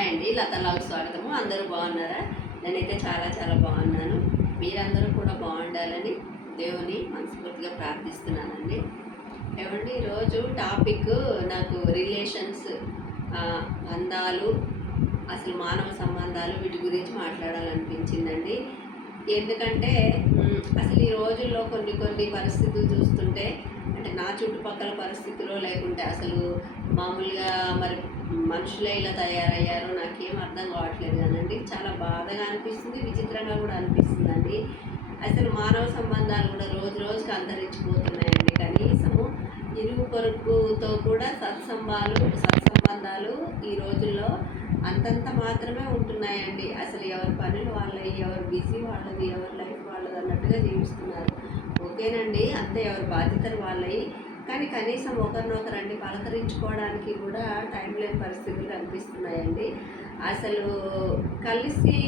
Hi అండి లతలాకు స్వాగతము. అందరూ బాగున్నారా? నేనైతే చాలా చాలా బాగున్నాను. మీరందరూ కూడా బాగుండాలని దేవుని మనస్ఫూర్తిగా ప్రార్థిస్తున్నానండి. ఏమండి ఈరోజు టాపిక్ నాకు రిలేషన్స్ బంధాలు అసలు మానవ సంబంధాలు వీటి గురించి మాట్లాడాలనిపించిందండి. ఎందుకంటే అసలు ఈ రోజుల్లో కొన్ని కొన్ని పరిస్థితులు చూస్తుంటే అంటే నా చుట్టుపక్కల పరిస్థితులు లేకుంటే అసలు మామూలుగా మరి మనుషులే ఇలా తయారయ్యారో నాకేం అర్థం కావట్లేదు కానండి. చాలా బాధగా అనిపిస్తుంది విచిత్రంగా కూడా అనిపిస్తుందండి. అసలు మానవ సంబంధాలు కూడా రోజు రోజుకి అంతరించిపోతున్నాయండి. కనీసము ఇరుగు పొరుగుతో కూడా సత్సంబాలు సత్సంబంధాలు ఈ రోజుల్లో అంతంత మాత్రమే ఉంటున్నాయండి. అసలు ఎవరి పనులు వాళ్ళవి ఎవరు బిజీ వాళ్ళది ఎవరి లైఫ్ వాళ్ళది అన్నట్టుగా జీవిస్తున్నారు. ఓకేనండి. అంతే ఎవరి బాధ్యతలు వాళ్ళవి కానీ కనీసం ఒకరినొకరండి పలకరించుకోవడానికి కూడా టైం లేని పరిస్థితులు కనిపిస్తున్నాయండి. అసలు కలిసి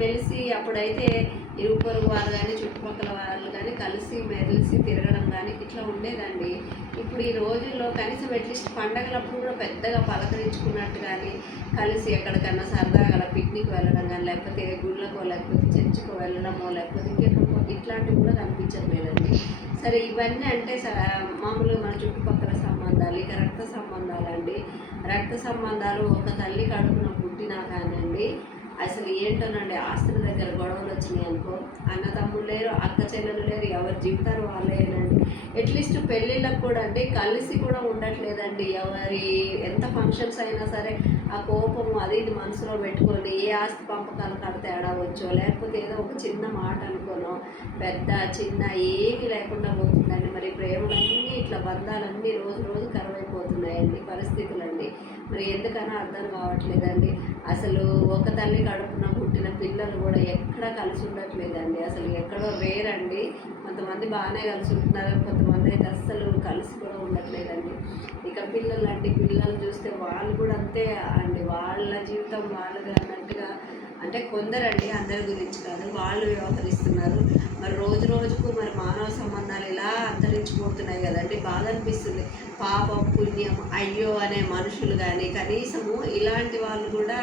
మెలిసి అప్పుడైతే ఇరుగు పొరుగు వాళ్ళు కానీ చుట్టుపక్కల వాళ్ళు కానీ కలిసి మెలిసి తిరగడం కానీ ఇట్లా ఉండేదండి. ఇప్పుడు ఈ రోజుల్లో కనీసం అట్లీస్ట్ పండగలప్పుడు కూడా పెద్దగా పలకరించుకున్నట్టు కానీ కలిసి ఎక్కడికన్నా సరదాగా అలా పిక్నిక్ వెళ్ళడం కానీ లేకపోతే గుళ్ళకో లేకపోతే చర్చికో వెళ్ళడమో లేకపోతే ఇంకెక్కడికో ఇట్లాంటివి కూడా కనిపించట్లేదండి సరే ఇవన్నీ అంటే స- మామూలుగా మన చుట్టుపక్కల సంబంధాలు ఇక రక్త సంబంధాలు అండి రక్త సంబంధాలు ఒక తల్లి కడుపున పుట్టినా కానండి అసలు ఏంటోనండి ఆస్తుల దగ్గర గొడవలు వచ్చినాయి అనుకో అన్నదమ్ములు లేరు అక్క చెల్లెలు లేరు ఎవరి జీవితాలు వాళ్ళేనండి అట్లీస్ట్ పెళ్ళిళ్ళకు కూడా అండి కలిసి కూడా ఉండట్లేదండి. ఎవరి ఎంత ఫంక్షన్స్ అయినా సరే ఆ కోపము అది ఇది మనసులో పెట్టుకొని ఏ ఆస్తి పంపకాలు కాడ తేడా వచ్చో లేకపోతే ఏదో ఒక చిన్న మాట అనుకోనో పెద్ద చిన్న ఏమీ లేకుండా పోతుందండి. మరి ప్రేమలన్నీ ఇట్లా బంధాలన్నీ రోజు రోజు ఎందుకనో అర్థం కావట్లేదండి. అసలు ఒక తల్లి కడుపున పుట్టిన పిల్లలు కూడా ఎక్కడ కలిసి ఉండట్లేదండి. అసలు ఎక్కడో వేరండి కొంతమంది బాగానే కలిసి ఉంటున్నారు కొంతమంది అయితే అస్సలు కలిసి కూడా ఉండట్లేదండి. ఇక పిల్లలు అంటే పిల్లలు చూస్తే వాళ్ళు కూడా అంతే అండి. వాళ్ళ జీవితం వాళ్ళది అన్నట్టుగా అంటే కొందరండి అందరి గురించి కాదు వాళ్ళు వ్యవహరిస్తున్నారు. మరి రోజు రోజుకు మరి మానవ సంబంధాలు ఇలా అంతరించిపోతున్నాయి కదండి బాధ అనిపిస్తుంది. పాపం పుణ్యం అయ్యో అనే మనుషులు కానీ కనీసము ఇలాంటి వాళ్ళు కూడా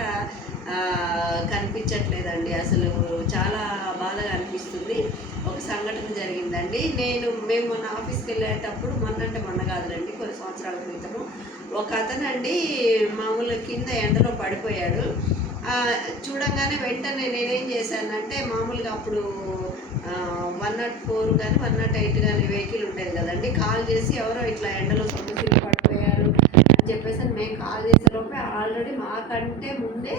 కనిపించట్లేదండి. అసలు చాలా బాధగా అనిపిస్తుంది. ఒక సంఘటన జరిగిందండి. నేను మేము మొన్న ఆఫీస్కి వెళ్ళేటప్పుడు మొన్నంటే మొన్న కాదులండి కొన్ని సంవత్సరాల క్రితము. ఒక అతనండి మామూలు కింద ఎండలో పడిపోయాడు. చూడంగానే వెంటనే నేనేం చేశానంటే మామూలుగా అప్పుడు వన్ నాట్ ఫోర్ కానీ వన్ నాట్ ఎయిట్ కానీ వెహికల్ ఉండేది కదండి. కాల్ చేసి ఎవరో ఇట్లా ఎండలో సొంతసిల్లు పడిపోయారు అని చెప్పేసి మేము కాల్ చేసేలోపే ఆల్రెడీ మాకంటే ముందే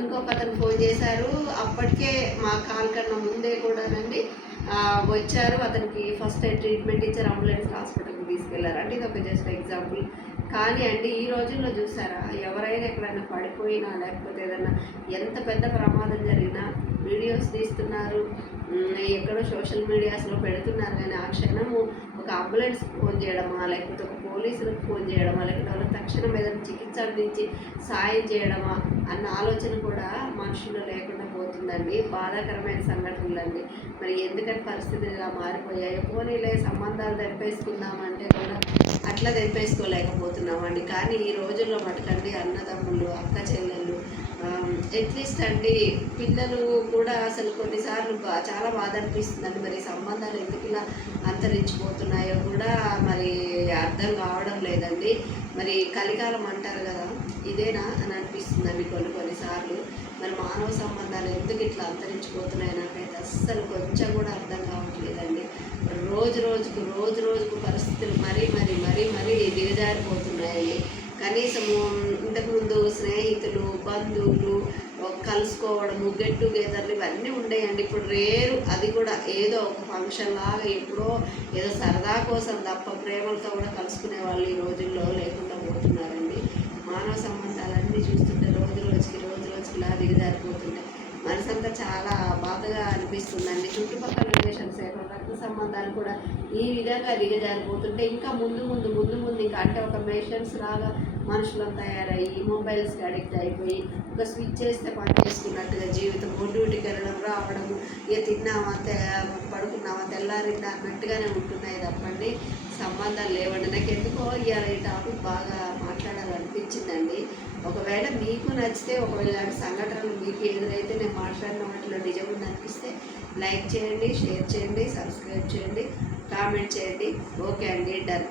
ఇంకొక అతను ఫోన్ చేశారు. అప్పటికే మా కాల్ కన్నా ముందే కూడానండి వచ్చారు. అతనికి ఫస్ట్ ఎయిడ్ ట్రీట్మెంట్ ఇచ్చారు. అంబులెన్స్ హాస్పిటల్కి తీసుకెళ్ళారు. అంటే ఇది ఒక జస్ట్ ఎగ్జాంపుల్. కానీ అండి ఈ రోజుల్లో చూసారా? ఎవరైనా ఎక్కడైనా పడిపోయినా లేకపోతే ఏదైనా ఎంత పెద్ద ప్రమాదం జరిగినా వీడియోస్ తీస్తున్నారు ఎక్కడో సోషల్ మీడియాస్లో పెడుతున్నారు కానీ ఆ క్షణము ఒక అంబులెన్స్ ఫోన్ చేయడమా లేకపోతే ఒక పోలీసులకు ఫోన్ చేయడమా లేకపోతే వాళ్ళ తక్షణం ఏదైనా చికిత్స అందించి సాయం చేయడమా అన్న ఆలోచన కూడా మనుషుల్లో లేకుండా పోతుందండి బాధాకరమైన సంఘటనలు అండి మరి ఎందుకని పరిస్థితులు ఇలా మారిపోయాయి పోనీలే సంబంధాలు తెంపేసుకుందామంటే కూడా అట్లా తెంపేసుకోలేకపోతున్నామండి. కానీ ఈ రోజుల్లో మటుకండి అన్నదమ్ములు అక్క చెల్లెళ్ళు అట్లీస్ట్ అండి పిల్లలు కూడా అసలు కొన్నిసార్లు బా- చాలా బాధ అనిపిస్తుందండి మరి సంబంధాలు ఎందుకు ఇలా అంతరించిపోతున్నాయో కూడా మరి అర్థం కావడం లేదండి. మరి కలికాలం అంటారు కదా ఇదేనా అని అనిపిస్తుందండి కొన్ని కొన్నిసార్లు. మరి మానవ సంబంధాలు ఎందుకు ఇట్లా అంతరించిపోతున్నాయి నాకైతే అస్సలు కొంచెం కూడా అర్థం కావట్లేదండి. రోజు రోజుకు రోజు రోజుకు పరిస్థితులు మరీ మరీ మరీ మరీ దిగజారిపోతున్నాయండి. కనీసము ఇంతకుముందు స్నేహితులు బంధువులు కలుసుకోవడము గెట్ టుగెదర్లు ఇవన్నీ ఉండేయండి. ఇప్పుడు రేరు అది కూడా ఏదో ఒక ఫంక్షన్ లాగా ఎప్పుడో ఏదో సరదా కోసం తప్ప ప్రేమలతో కూడా కలుసుకునే వాళ్ళు ఈ రోజుల్లో లేకుండా పోతున్నారండి. మానవ సంబంధాలన్నీ చూస్తుంటే రోజుకి రోజు రోజుకి ఇలా దిగజారిపోతుంటాయి మనసంతా చాలా బాధగా అనిపిస్తుందండి. చుట్టుపక్కల రిలేషన్స్ రక్త సంబంధాలు కూడా ఈ విధంగా దిగజారిపోతుంటే ఇంకా ముందు ముందు ముందు ముందు ఇంకా అంటే ఒక మెషన్స్ లాగా మనుషులు తయారయ్యి మొబైల్స్కి అడిక్ట్ అయిపోయి ఒక స్విచ్ చేస్తే పని చేసుకున్నట్టుగా జీవితం డ్యూటీకి వెళ్ళడం రావడం ఇక తిన్నామా పడుకున్నామా తెల్ల తెల్లారింది అన్నట్టుగానే ఉంటున్నాయి తప్పండి. సంబంధాలు లేవండి. నాకు ఎందుకో ఇవాళ ఈ టాపిక్ బాగా మాట్లాడాలనిపించిందండి. ఒకవేళ మీకు నచ్చితే ఒకవేళ ఇలాంటి సంఘటనలు మీకు ఎదురైతే నేను మాట్లాడిన వాటిలో నిజం అనిపిస్తే లైక్ చేయండి షేర్ చేయండి సబ్స్క్రైబ్ చేయండి కామెంట్ చేయండి. ఓకే అండి డన్.